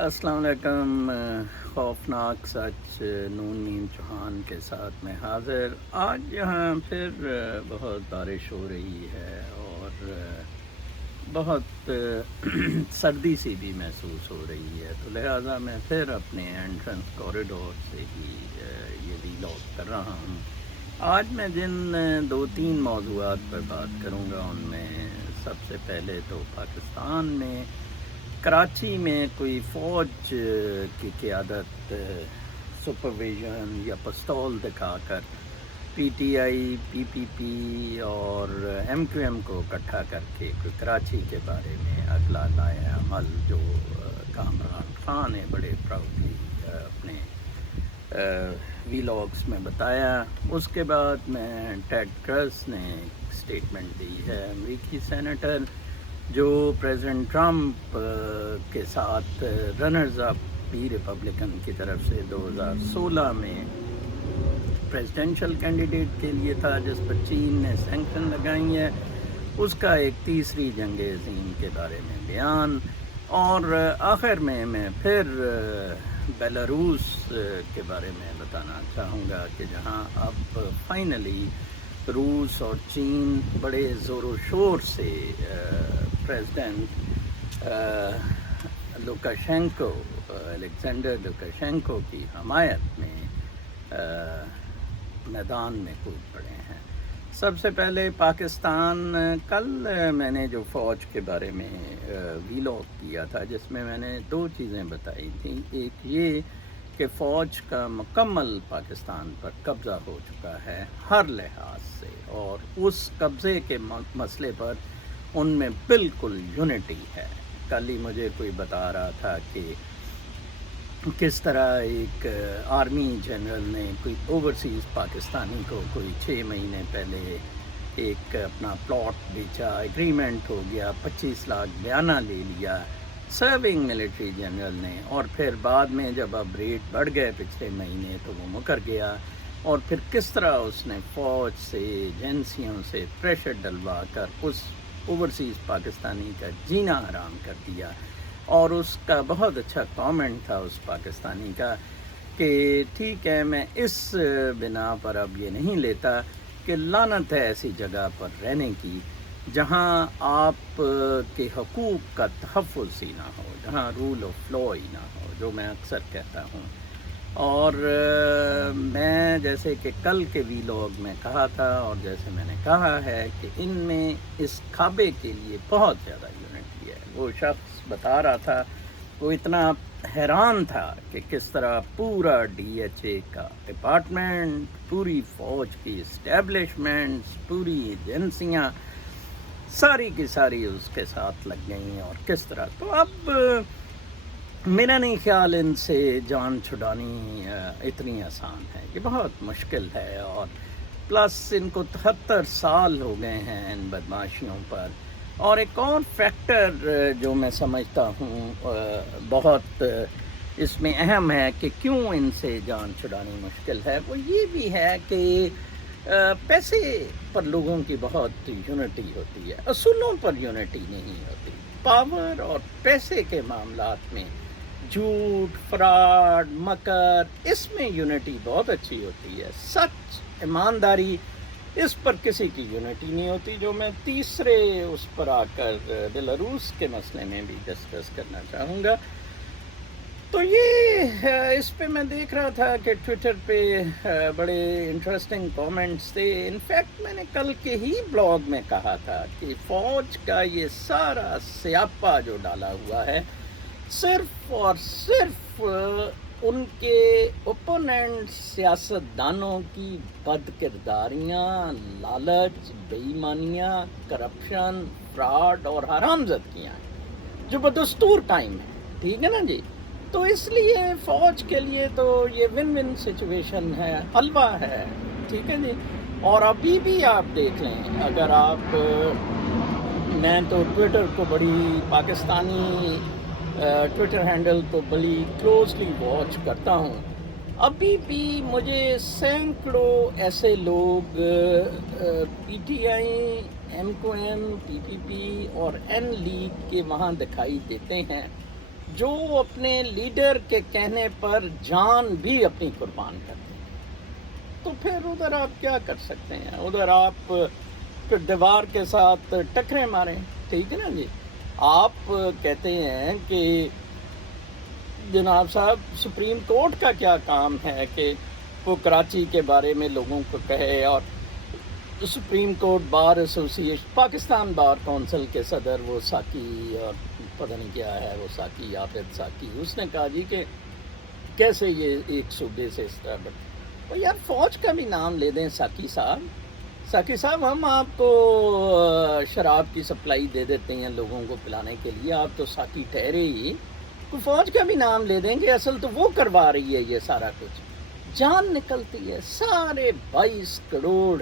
السلام علیکم۔ خوفناک سچ نون نیم چوہان کے ساتھ میں حاضر۔ آج یہاں پھر بہت بارش ہو رہی ہے اور بہت سردی سی بھی محسوس ہو رہی ہے، تو لہٰذا میں پھر اپنے انٹرنس کوریڈور سے ہی یہ ویلاگ کر رہا ہوں۔ آج میں جن دو تین موضوعات پر بات کروں گا ان میں سب سے پہلے تو پاکستان میں کراچی میں کوئی فوج کی قیادت سپرویژن یا پستول دکھا کر پی ٹی آئی، پی پی پی اور ایم کیو ایم کو اکٹھا کر کے کوئی کراچی کے بارے میں اگلا لایا عمل جو کامران خان نے بڑے پراؤڈلی اپنے ویلاگس میں بتایا۔ اس کے بعد میں ٹیڈ کرس نے ایک اسٹیٹمنٹ دی ہے، امریکی سینیٹر جو پریزیڈنٹ ٹرمپ کے ساتھ رنرز اپ بھی ریپبلکن کی طرف سے 2016 میں پریزیڈنشل کینڈیڈیٹ کے لیے تھا، جس پر چین نے سینکشن لگائی ہے، اس کا ایک تیسری جنگ عظیم کے بارے میں بیان۔ اور آخر میں پھر بیلاروس کے بارے میں بتانا چاہوں گا کہ جہاں اب فائنلی روس اور چین بڑے زور و شور سے پریزیڈنٹ لوکاشینکو، الیگزینڈر لوکاشینکو کی حمایت میں میدان میں کود پڑے ہیں۔ سب سے پہلے پاکستان، کل میں نے جو فوج کے بارے میں ویلاگ کیا تھا جس میں نے دو چیزیں بتائی تھیں، ایک یہ کہ فوج کا مکمل پاکستان پر قبضہ ہو چکا ہے ہر لحاظ سے، اور اس قبضے کے مسئلے پر ان میں بالکل یونٹی ہے۔ کل ہی مجھے کوئی بتا رہا تھا کہ کس طرح ایک آرمی جنرل نے کوئی اوورسیز پاکستانی کو کوئی 6 مہینے پہلے ایک اپنا پلاٹ بیچا، ایگریمنٹ ہو گیا، 25 لاکھ بیانہ لے لیا سرونگ ملٹری جنرل نے، اور پھر بعد میں جب اب ریٹ بڑھ گئے پچھلے مہینے تو وہ مکر گیا، اور پھر کس طرح اس نے فوج سے ایجنسیوں سے پریشر ڈلوا کر اس اوورسیز پاکستانی کا جینا حرام کر دیا۔ اور اس کا بہت اچھا کامنٹ تھا اس پاکستانی کا کہ ٹھیک ہے، میں اس بنا پر اب یہ نہیں لیتا کہ لعنت ہے ایسی جگہ پر رہنے کی جہاں آپ کے حقوق کا تحفظ ہی نہ ہو، جہاں رول آف لا ہی نہ ہو، جو میں اکثر کہتا ہوں۔ اور میں جیسے کہ کل کے ویلاگ میں کہا تھا اور جیسے میں نے کہا ہے کہ ان میں اس کعبے کے لیے بہت زیادہ یونٹی ہے۔ وہ شخص بتا رہا تھا، وہ اتنا حیران تھا کہ کس طرح پورا ڈی ایچ اے کا ڈپارٹمنٹ، پوری فوج کی اسٹیبلشمنٹس، پوری ایجنسیاں ساری کی ساری اس کے ساتھ لگ گئیں، اور کس طرح تو اب میرا نہیں خیال ان سے جان چھڑانی اتنی آسان ہے، یہ بہت مشکل ہے، اور پلس ان کو 73 سال ہو گئے ہیں ان بدماشیوں پر۔ اور ایک اور فیکٹر جو میں سمجھتا ہوں بہت اس میں اہم ہے کہ کیوں ان سے جان چھڑانی مشکل ہے، وہ یہ بھی ہے کہ پیسے پر لوگوں کی بہت یونٹی ہوتی ہے، اصولوں پر یونٹی نہیں ہوتی۔ پاور اور پیسے کے معاملات میں جھوٹ، فراڈ، مکر، اس میں یونٹی بہت اچھی ہوتی ہے۔ سچ، ایمانداری، اس پر کسی کی یونٹی نہیں ہوتی، جو میں تیسرے اس پر آ کر بیلاروس کے مسئلے میں بھی ڈسکس کرنا چاہوں گا۔ تو یہ اس پہ میں دیکھ رہا تھا کہ ٹویٹر پہ بڑے انٹرسٹنگ کامنٹس تھے۔ انفیکٹ میں نے کل کے ہی بلاگ میں کہا تھا کہ فوج کا یہ سارا سیاپا جو ڈالا ہوا ہے صرف اور صرف ان کے اوپوننٹ سیاستدانوں کی بد کرداریاں، لالچ، بے ایمانیاں، کرپشن، فراڈ اور حرامزدگیاں ہیں جو بدستور قائم ہیں، ٹھیک ہے نا جی۔ تو اس لیے فوج کے لیے تو یہ ون ون سچویشن ہے، حلوہ ہے، ٹھیک ہے جی۔ اور ابھی بھی آپ دیکھ لیں، اگر آپ، میں تو ٹویٹر کو بڑی پاکستانی ٹویٹر ہینڈل کو بڑی کلوزلی واچ کرتا ہوں، ابھی بھی مجھے سینکڑوں ایسے لوگ پی ٹی آئی، ایم کو ایم، پی پی پی اور این لیگ کے وہاں دکھائی دیتے ہیں جو اپنے لیڈر کے کہنے پر جان بھی اپنی قربان کرتے ہیں، تو پھر ادھر آپ کیا کر سکتے ہیں؟ ادھر آپ پھر دیوار کے ساتھ ٹکرے ماریں، ٹھیک ہے نا جی؟ آپ کہتے ہیں کہ جناب صاحب سپریم کورٹ کا کیا کام ہے کہ وہ کراچی کے بارے میں لوگوں کو کہے، اور supreme court bar association Pakistan bar council کے صدر وہ ساکی، اور پتہ نہیں کیا ہے وہ ساکی عابد ساکی، اس نے کہا جی کہ کیسے یہ ایک صوبے سے اس طرح تو یار فوج کا بھی نام لے دیں ساکی صاحب ہم آپ کو شراب کی سپلائی دے دیتے ہیں لوگوں کو پلانے کے لیے، آپ تو ساکی ٹھہرے ہی، کوئی فوج کا بھی نام لے دیں گے، اصل تو وہ کروا رہی ہے یہ سارا کچھ، جان نکلتی ہے، سارے 22 کروڑ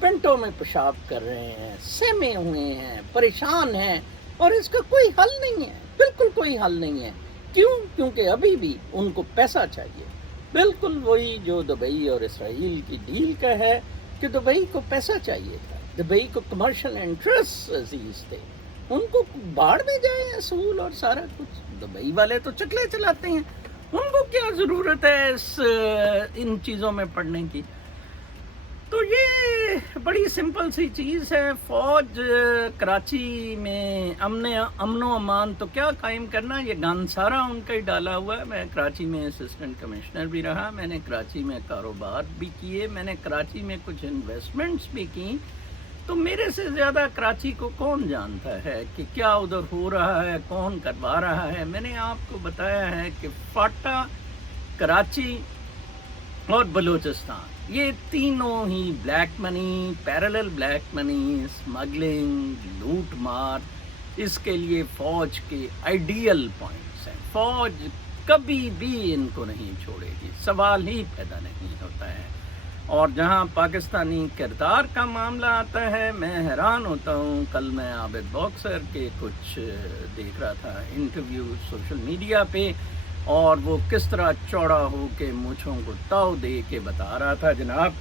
پنٹوں میں پیشاب کر رہے ہیں، سہمے ہوئے ہیں، پریشان ہیں، اور اس کا کوئی حل نہیں ہے، بالکل کوئی حل نہیں ہے۔ کیوں؟ کیونکہ ابھی بھی ان کو پیسہ چاہیے، بالکل وہی جو دبئی اور اسرائیل کی ڈیل کا ہے کہ دبئی کو پیسہ چاہیے تھا، دبئی کو کمرشل انٹرسٹ عزیز تھے، ان کو باڑ میں جائے اصول اور سارا کچھ، دبئی والے تو چکلے چلاتے ہیں، ان کو کیا ضرورت ہے ان چیزوں میں پڑنے کی؟ تو یہ بڑی سمپل سی چیز ہے، فوج کراچی میں امن و امان تو کیا قائم کرنا، یہ گن سارا ان کا ہی ڈالا ہوا ہے۔ میں کراچی میں اسسٹنٹ کمشنر بھی رہا، میں نے کراچی میں کاروبار بھی کیے، میں نے کراچی میں کچھ انویسٹمنٹس بھی کی، تو میرے سے زیادہ کراچی کو کون جانتا ہے کہ کیا ادھر ہو رہا ہے، کون کروا رہا ہے۔ میں نے آپ کو بتایا ہے کہ فاٹا، کراچی اور بلوچستان، یہ تینوں ہی بلیک منی، پیرلل بلیک منی، اسمگلنگ، لوٹ مار، اس کے لیے فوج کے آئیڈیل پوائنٹس ہیں۔ فوج کبھی بھی ان کو نہیں چھوڑے گی، سوال ہی پیدا نہیں ہوتا ہے۔ اور جہاں پاکستانی کردار کا معاملہ آتا ہے، میں حیران ہوتا ہوں، کل میں عابد باکسر کے کچھ دیکھ رہا تھا انٹرویو سوشل میڈیا پہ، اور وہ کس طرح چوڑا ہو کے مونچھوں کو تاؤ دے کے بتا رہا تھا جناب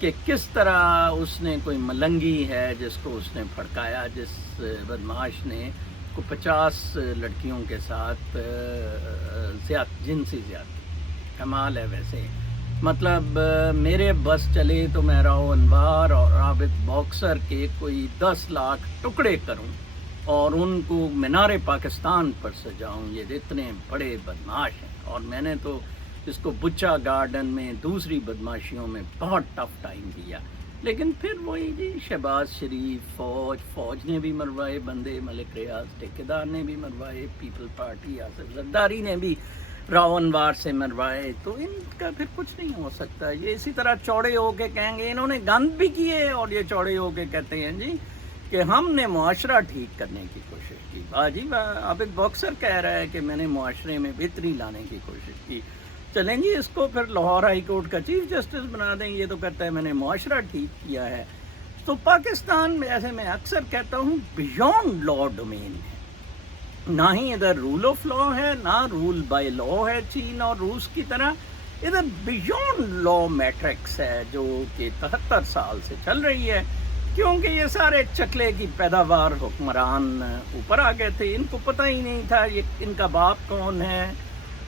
کہ کس طرح اس نے کوئی ملنگی ہے جس کو اس نے پھڑکایا، جس بدماش نے کو 50 لڑکیوں کے ساتھ جنسی زیادتی، کمال ہے ویسے، مطلب میرے بس چلے تو میں راؤ انوار اور عابد باکسر کے کوئی 10 لاکھ ٹکڑے کروں اور ان کو مینار پاکستان پر سجاؤں، یہ اتنے بڑے بدماش ہیں۔ اور میں نے تو اس کو بچا گارڈن میں دوسری بدماشیوں میں بہت ٹف ٹائم دیا، لیکن پھر وہی جی شہباز شریف، فوج نے بھی مروائے بندے، ملک ریاض ٹھیکیدار نے بھی مروائے، پیپل پارٹی آصف زرداری نے بھی راؤ انوار سے مروائے، تو ان کا پھر کچھ نہیں ہو سکتا۔ یہ اسی طرح چوڑے ہو کے کہیں گے انہوں نے گند بھی کیے، اور یہ چوڑے ہو کے کہتے ہیں جی کہ ہم نے معاشرہ ٹھیک کرنے کی کوشش کی۔ جی عابد باکسر کہہ رہا ہے کہ میں نے معاشرے میں بہتری لانے کی کوشش کی، چلیں جی اس کو پھر لاہور ہائی کورٹ کا چیف جسٹس بنا دیں، یہ تو کہتا ہے میں نے معاشرہ ٹھیک کیا ہے۔ تو پاکستان میں، ایسے میں اکثر کہتا ہوں، بیونڈ لا ڈومین ہے، نہ ہی ادھر رول آف لا ہے، نہ رول بائی لا ہے چین اور روس کی طرح، ادھر بیونڈ لا میٹرکس ہے جو کہ 73 سال سے چل رہی ہے، کیونکہ یہ سارے چکلے کی پیداوار حکمران اوپر آ گئے تھے، ان کو پتہ ہی نہیں تھا یہ ان کا باپ کون ہے،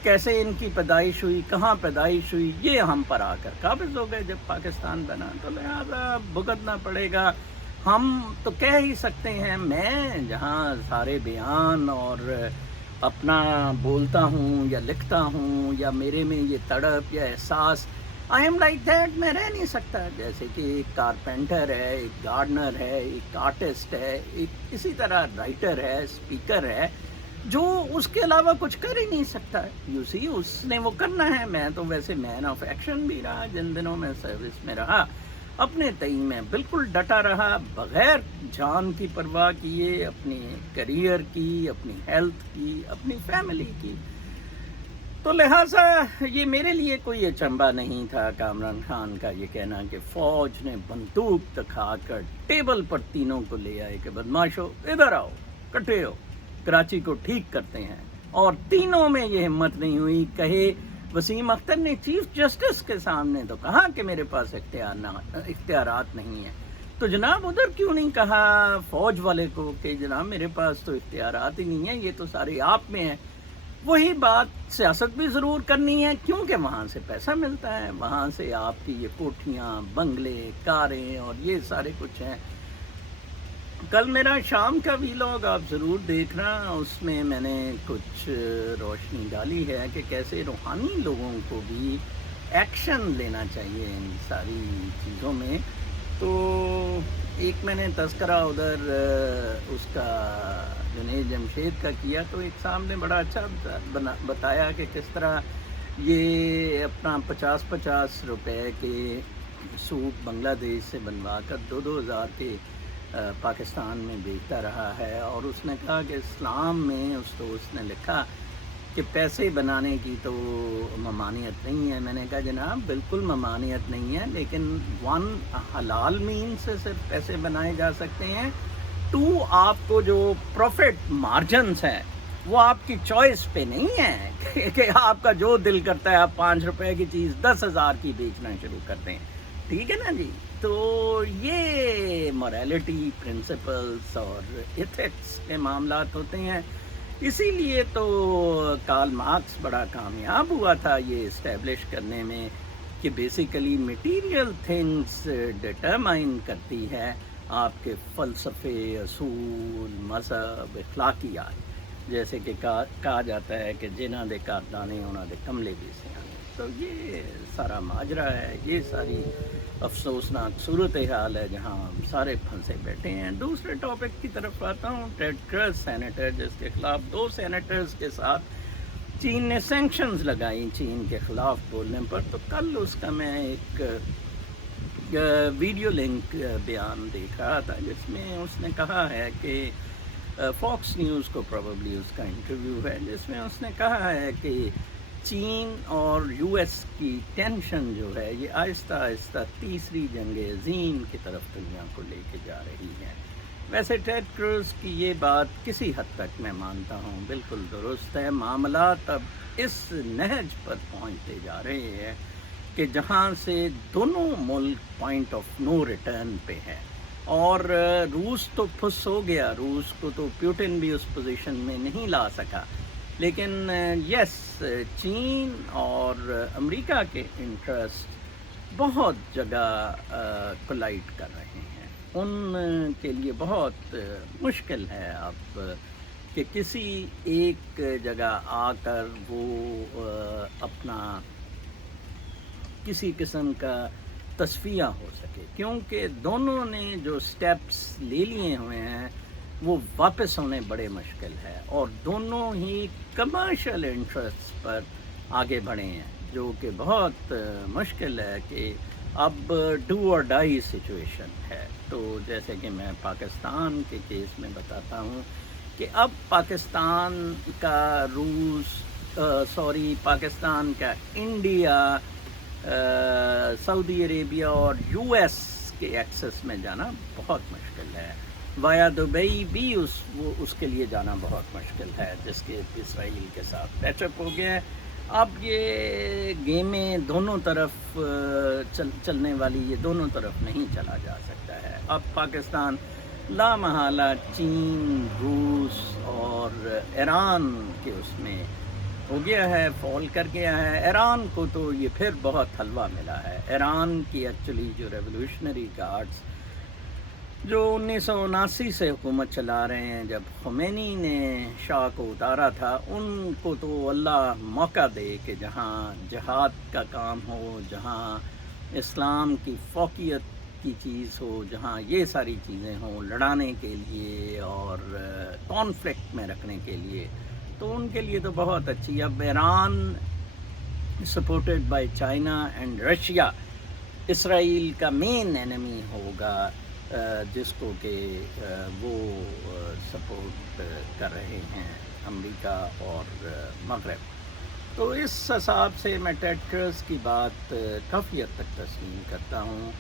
کیسے ان کی پیدائش ہوئی، کہاں پیدائش ہوئی، یہ ہم پر آ کر قابض ہو گئے جب پاکستان بنا، تو لہٰذا بھگتنا پڑے گا۔ ہم تو کہہ ہی سکتے ہیں، میں جہاں سارے بیان اور اپنا بولتا ہوں یا لکھتا ہوں یا میرے میں یہ تڑپ یا احساس آئی ایم لائک دیٹ، میں رہ نہیں سکتا، جیسے کہ ایک کارپینٹر ہے، ایک گارڈنر ہے، ایک آرٹسٹ ہے، ایک اسی طرح رائٹر ہے، اسپیکر ہے، جو اس کے علاوہ کچھ کر ہی نہیں سکتا، یو سی اس نے وہ کرنا ہے۔ میں تو ویسے مین آف ایکشن بھی رہا، جن دنوں میں سروس میں رہا، اپنے تعین میں بالکل ڈٹا رہا، بغیر جان کی پرواہ کیے، اپنی کیریئر کی، اپنی ہیلتھ کی، اپنی فیملی کی۔ تو لہٰذا یہ میرے لیے کوئی اچنبھا نہیں تھا کامران خان کا یہ کہنا کہ فوج نے بندوق دکھا کر ٹیبل پر تینوں کو لے آئے کہ بدماشو ادھر آؤ، کٹے ہو، کراچی کو ٹھیک کرتے ہیں، اور تینوں میں یہ ہمت نہیں ہوئی۔ کہے وسیم اختر نے چیف جسٹس کے سامنے تو کہا کہ میرے پاس اختیارات نہیں ہیں، تو جناب ادھر کیوں نہیں کہا فوج والے کو کہ جناب میرے پاس تو اختیارات ہی نہیں ہیں، یہ تو سارے آپ میں ہیں۔ وہی بات سیاست بھی ضرور کرنی ہے، کیونکہ وہاں سے پیسہ ملتا ہے، وہاں سے آپ کی یہ کوٹھیاں، بنگلے، کاریں اور یہ سارے کچھ ہیں۔ کل میرا شام کا ویلاگ آپ ضرور دیکھنا، اس میں میں نے کچھ روشنی ڈالی ہے کہ کیسے روحانی لوگوں کو بھی ایکشن لینا چاہیے ان ساری چیزوں میں۔ تو ایک میں نے تذکرہ ادھر اس کا جنید جمشید کا کیا، تو ایک سامنے بڑا اچھا بتایا کہ کس طرح یہ اپنا 50 روپے کے سوٹ بنگلہ دیش سے بنوا کر 2,000 کے پاکستان میں بیچتا رہا ہے۔ اور اس نے کہا کہ اسلام میں اس نے لکھا کہ پیسے بنانے کی تو ممانعت نہیں ہے۔ میں نے کہا جناب بالکل ممانعت نہیں ہے، لیکن حلال مین سے صرف پیسے بنائے جا سکتے ہیں، آپ کو جو پروفٹ مارجنز ہیں وہ آپ کی چوائس پہ نہیں ہے کہ آپ کا جو دل کرتا ہے آپ 5 روپے کی چیز 10,000 کی بیچنا شروع کر دیں، ٹھیک ہے نا جی۔ تو یہ موریلٹی پرنسپلز اور ایتھکس کے معاملات ہوتے ہیں۔ اسی لیے تو کارل مارکس بڑا کامیاب ہوا تھا یہ اسٹیبلش کرنے میں کہ بیسیکلی میٹیریل تھنگس ڈٹرمائن کرتی ہے آپ کے فلسفے، اصول، مذہب، اخلاقیات۔ جیسے کہ کہا جاتا ہے کہ جنہاں دے کاردانے انہاں دے کملے بھی سے آنے۔ تو یہ سارا ماجرا ہے، یہ ساری افسوسناک صورتحال ہے جہاں ہم سارے پھنسے بیٹھے ہیں۔ دوسرے ٹاپک کی طرف آتا ہوں، ٹیڈ کرز سینیٹر جس کے خلاف 2 سینیٹرز کے ساتھ چین نے سینکشنز لگائی چین کے خلاف بولنے پر۔ تو کل اس کا میں ایک ویڈیو لنک بیان دیکھ رہا تھا جس میں اس نے کہا ہے کہ فاکس نیوز کو پروبیبلی اس کا انٹرویو ہے، جس میں اس نے کہا ہے کہ چین اور یو ایس کی ٹینشن جو ہے یہ آہستہ آہستہ تیسری جنگ عظیم کی طرف دنیا کو لے کے جا رہی ہے۔ ویسے ٹیڈ کرز کی یہ بات کسی حد تک میں مانتا ہوں بالکل درست ہے۔ معاملات اب اس نہج پر پہنچتے جا رہے ہیں کہ جہاں سے دونوں ملک پوائنٹ آف نو ریٹرن پہ ہے، اور روس تو پھس ہو گیا، روس کو تو پیوٹن بھی اس پوزیشن میں نہیں لا سکا، لیکن یس چین اور امریکہ کے انٹرسٹ بہت جگہ کولائڈ کر رہے ہیں۔ ان کے لیے بہت مشکل ہے اب کہ کسی ایک جگہ آ کر وہ اپنا کسی قسم کا تصفیہ ہو سکے، کیونکہ دونوں نے جو سٹیپس لے لیے ہوئے ہیں وہ واپس ہونے بڑے مشکل ہے، اور دونوں ہی کمرشل انٹرسٹ پر آگے بڑھے ہیں، جو کہ بہت مشکل ہے کہ اب ڈو اور ڈائی سچویشن ہے۔ تو جیسے کہ میں پاکستان کے کیس میں بتاتا ہوں کہ اب پاکستان کا پاکستان کا انڈیا، سعودی عربیہ اور یو ایس کے ایکسس میں جانا بہت مشکل ہے، وایا دبئی بھی اس کے لیے جانا بہت مشکل ہے، جس کے اسرائیل کے ساتھ پیچ اپ ہو گیا ہے۔ اب یہ گیمیں دونوں طرف چلنے والی، یہ دونوں طرف نہیں چلا جا سکتا ہے۔ اب پاکستان لامحالہ چین، روس اور ایران کے اس میں ہو گیا ہے، فال کر گیا ہے۔ ایران کو تو یہ پھر بہت حلوہ ملا ہے۔ ایران کی ایکچولی جو ریولوشنری گارڈز جو 1979 سے حکومت چلا رہے ہیں، جب خمینی نے شاہ کو اتارا تھا، ان کو تو اللہ موقع دے کہ جہاں جہاد کا کام ہو، جہاں اسلام کی فوقیت کی چیز ہو، جہاں یہ ساری چیزیں ہوں لڑانے کے لیے اور کانفلکٹ میں رکھنے کے لیے، تو ان کے لیے تو بہت اچھی۔ اب Iran supported by China and Russia Israel کا مین اینمی ہوگا، جس کو کہ وہ سپورٹ کر رہے ہیں امریکہ اور مغرب۔ تو اس حساب سے میں ٹیڈ کرز کی بات کافی حد تک تسلیم کرتا ہوں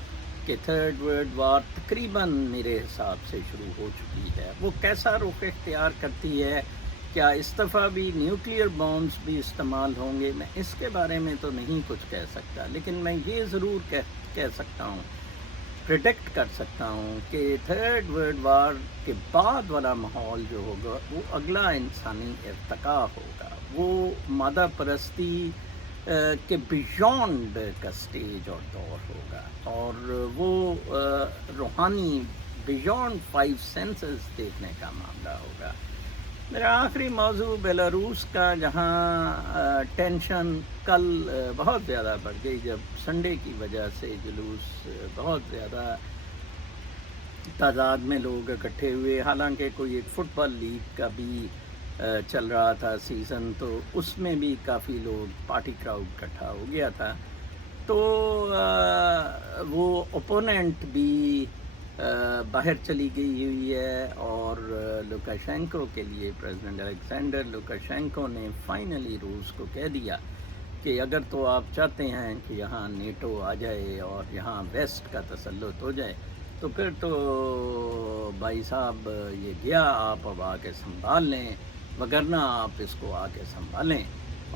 کہ تھرڈ ورلڈ وار تقریباً میرے حساب سے شروع ہو چکی ہے۔ وہ کیسا رخ اختیار کرتی ہے، کیا اس دفعہ بھی نیوکلیئر بامز بھی استعمال ہوں گے، میں اس کے بارے میں تو نہیں کچھ کہہ سکتا، لیکن میں یہ ضرور کہہ سکتا ہوں، پریڈکٹ کر سکتا ہوں کہ تھرڈ ورلڈ وار کے بعد والا ماحول جو ہوگا وہ اگلا انسانی ارتقاء ہوگا۔ وہ مادہ پرستی کے بیونڈ کا سٹیج اور دور ہوگا، اور وہ روحانی بیونڈ 5 سینسز دیکھنے کا معاملہ ہوگا۔ میرا آخری موضوع بیلاروس کا، جہاں ٹینشن کل بہت زیادہ بڑھ گئی جب سنڈے کی وجہ سے جلوس بہت زیادہ تعداد میں لوگ اکٹھے ہوئے، حالانکہ کوئی ایک فٹ بال لیگ کا بھی چل رہا تھا سیزن، تو اس میں بھی کافی لوگ پارٹی کراؤڈ اکٹھا ہو گیا تھا، تو وہ اوپوننٹ بھی باہر چلی گئی ہوئی ہے، اور لوکاشینکو کے لیے پریزیڈنٹ الیگزینڈر لوکاشینکو نے فائنلی روس کو کہہ دیا کہ اگر تو آپ چاہتے ہیں کہ یہاں نیٹو آ جائے اور یہاں ویسٹ کا تسلط ہو جائے، تو پھر تو بھائی صاحب یہ گیا، آپ اب آ کے سنبھال لیں، وگرنہ آپ اس کو آ کے سنبھالیں۔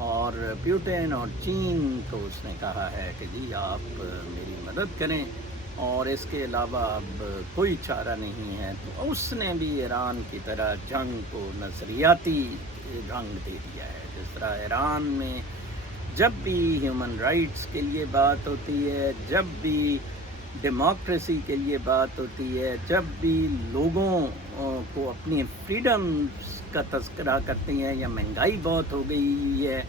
اور پیوٹن اور چین کو اس نے کہا ہے کہ جی آپ میری مدد کریں، اور اس کے علاوہ اب کوئی چارہ نہیں ہے۔ تو اس نے بھی ایران کی طرح جنگ کو نظریاتی رنگ دے دیا ہے، جس طرح ایران میں جب بھی ہیومن رائٹس کے لیے بات ہوتی ہے، جب بھی ڈیموکریسی کے لیے بات ہوتی ہے، جب بھی لوگوں کو اپنی فریڈمز کا تذکرہ کرتے ہیں، یا مہنگائی بہت ہو گئی ہے،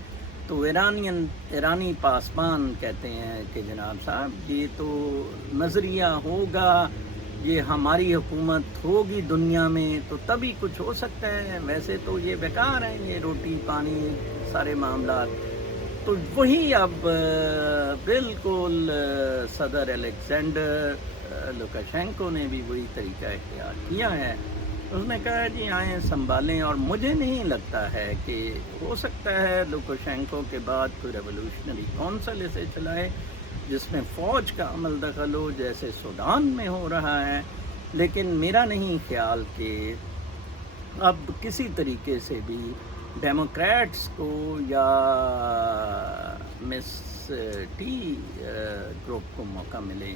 تو ایرانی پاسبان کہتے ہیں کہ جناب صاحب یہ تو نظریہ ہوگا، یہ ہماری حکومت ہوگی دنیا میں تو تبھی کچھ ہو سکتا ہے، ویسے تو یہ بیکار ہیں، یہ روٹی پانی سارے معاملات۔ تو وہی اب بالکل صدر الیگزینڈر لوکاشینکو نے بھی وہی طریقہ اختیار کیا ہے۔ اس نے کہا جی آئیں سنبھالیں، اور مجھے نہیں لگتا ہے کہ ہو سکتا ہے لوکاشینکو کے بعد کوئی ریولوشنری کونسل اسے چلائے جس میں فوج کا عمل دخل ہو، جیسے سوڈان میں ہو رہا ہے، لیکن میرا نہیں خیال کہ اب کسی طریقے سے بھی ڈیموکریٹس کو یا مس ٹی گروپ کو موقع ملے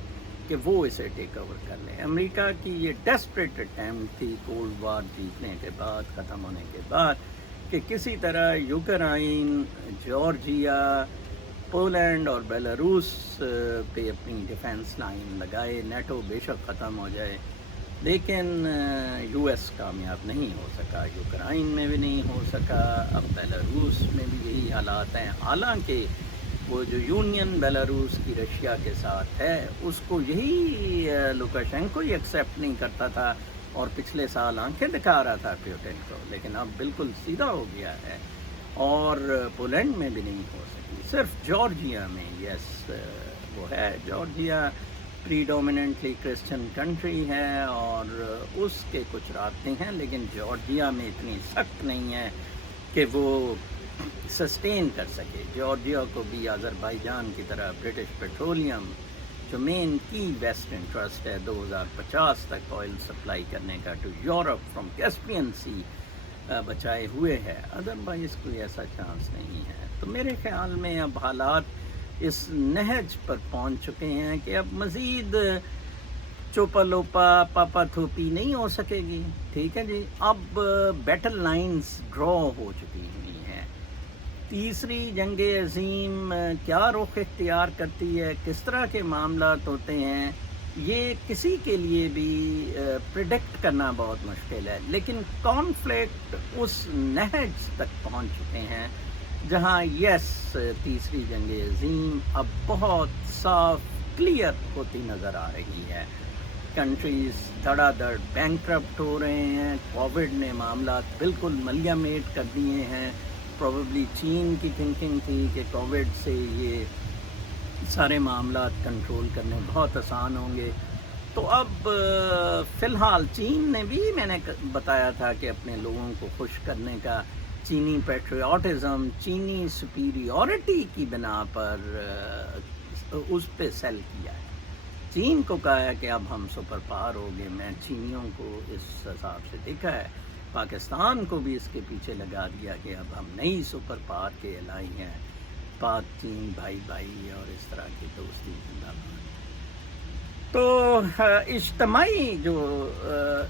کہ وہ اسے ٹیک اوور کر لیں۔ امریکہ کی یہ ڈیسپریٹ اٹیمپٹ تھی کولڈ وار جیتنے کے بعد، ختم ہونے کے بعد، کہ کسی طرح یوکرائن، جارجیا، پولینڈ اور بیلاروس پہ اپنی ڈیفنس لائن لگائے، نیٹو بے شک ختم ہو جائے، لیکن یو ایس کامیاب نہیں ہو سکا، یوکرائن میں بھی نہیں ہو سکا، اب بیلاروس میں بھی یہی حالات ہیں۔ حالانکہ وہ جو یونین بیلاروس کی رشیا کے ساتھ ہے، اس کو یہی لوکاشینکو ہی ایکسیپٹ نہیں کرتا تھا، اور پچھلے سال آنکھیں دکھا رہا تھا پیوٹن کو، لیکن اب بالکل سیدھا ہو گیا ہے، اور پولینڈ میں بھی نہیں ہو سکی، صرف جارجیا میں یس وہ ہے۔ جارجیا پریڈومیننٹلی کرسچن کنٹری ہے، اور اس کے کچھ رابطے ہیں، لیکن جارجیا میں اتنی سخت نہیں ہے کہ وہ سسٹین کر سکے۔ جارجیا کو بھی آذربائیجان کی طرح برٹش پیٹرولیم، جو مین کی ویسٹ انٹرسٹ ہے 2050 تک آئل سپلائی کرنے کا ٹو یورپ فرام کیسپین سی، بچائے ہوئے ہے، ادروائز کوئی ایسا چانس نہیں ہے۔ تو میرے خیال میں اب حالات اس نہج پر پہنچ چکے ہیں کہ اب مزید چوپا لوپا پاپا تھوپی نہیں ہو سکے گی، ٹھیک ہے جی، اب بیٹل لائنز ڈرا ہو چکی ہوئی ہیں۔ تیسری جنگ عظیم کیا رخ اختیار کرتی ہے، کس طرح کے معاملات ہوتے ہیں، یہ کسی کے لیے بھی پریڈکٹ کرنا بہت مشکل ہے، لیکن کانفلکٹ اس نہج تک پہنچ چکے ہیں جہاں یس تیسری جنگ عظیم اب بہت صاف کلیئر ہوتی نظر آ رہی ہے۔ کنٹریز دھڑا دھڑ بینکرپٹ ہو رہے ہیں، کووڈ نے معاملات بالکل ملیا میٹ کر دیے ہیں۔ پروبیبلی چین کی تھنکنگ تھی کہ کووڈ سے یہ سارے معاملات کنٹرول کرنے بہت آسان ہوں گے، تو اب فی الحال چین نے بھی، میں نے بتایا تھا کہ اپنے لوگوں کو خوش کرنے کا چینی پیٹریوٹزم، چینی سپیریورٹی کی بنا پر اس پہ سیل کیا ہے۔ چین کو کہا ہے کہ اب ہم سپر پاور ہو گئے، میں چینیوں کو اس حساب سے دیکھا ہے، پاکستان کو بھی اس کے پیچھے لگا دیا کہ اب ہم نئی سپر پاور کے الائی ہیں، پاک چین بھائی بھائی اور اس طرح کی دوستی زندہ باد۔ تو اجتماعی جو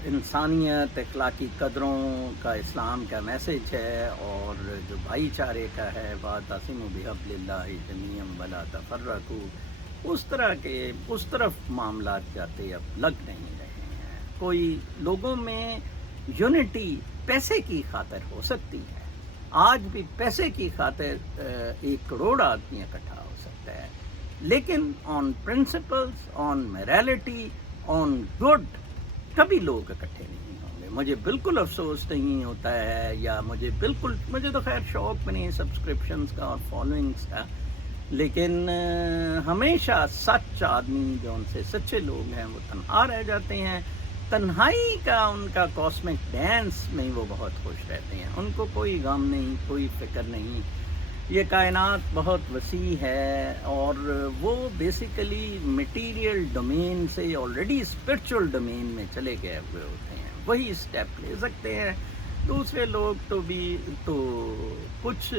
انسانیت، اخلاقی قدروں کا اسلام کا میسج ہے، اور جو بھائی چارے کا ہے، واعتصموا بحبل اللہ جمیعا ولا تفرقوا، اس طرح کے اس طرف معاملات جاتے اب لگ نہیں رہے ہیں. کوئی لوگوں میں یونٹی پیسے کی خاطر ہو سکتی ہے، آج بھی پیسے کی خاطر 1 کروڑ آدمی اکٹھا ہو سکتا ہے، لیکن آن پرنسپلس، آن میرالٹی، آن گڈ کبھی لوگ اکٹھے نہیں ہوں گے. مجھے بالکل افسوس نہیں ہوتا ہے، یا مجھے تو خیر شوق بھی نہیں سبسکرپشنز کا اور فالوئنگس کا، لیکن ہمیشہ سچ آدمی جو ان سے سچے لوگ ہیں وہ تنہا رہ جاتے ہیں. تنہائی کا ان کا کاسمک ڈانس میں وہ بہت خوش رہتے ہیں، ان کو کوئی غم نہیں، کوئی فکر نہیں. یہ کائنات بہت وسیع ہے، اور وہ بیسیکلی مٹیریل ڈومین سے آلریڈی اسپرچول ڈومین میں چلے گئے ہوئے ہوتے ہیں، وہی اسٹیپ لے سکتے ہیں. دوسرے لوگ تو کچھ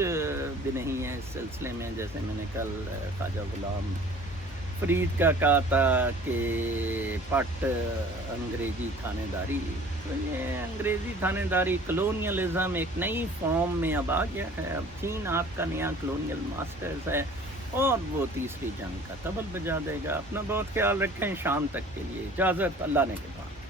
بھی نہیں ہیں اس سلسلے میں. جیسے میں نے کل خواجہ غلام فرید کا کہا تھا کہ پٹ انگریزی تھانے داری، تو یہ انگریزی تھانے داری کلونیلزم ایک نئی فارم میں اب آ گیا ہے. اب چین آپ کا نیا کلونیل ماسٹرز ہے، اور وہ تیسری جنگ کا طبل بجا دے گا. اپنا بہت خیال رکھیں. شام تک کے لیے اجازت، اللہ نے کے بعد.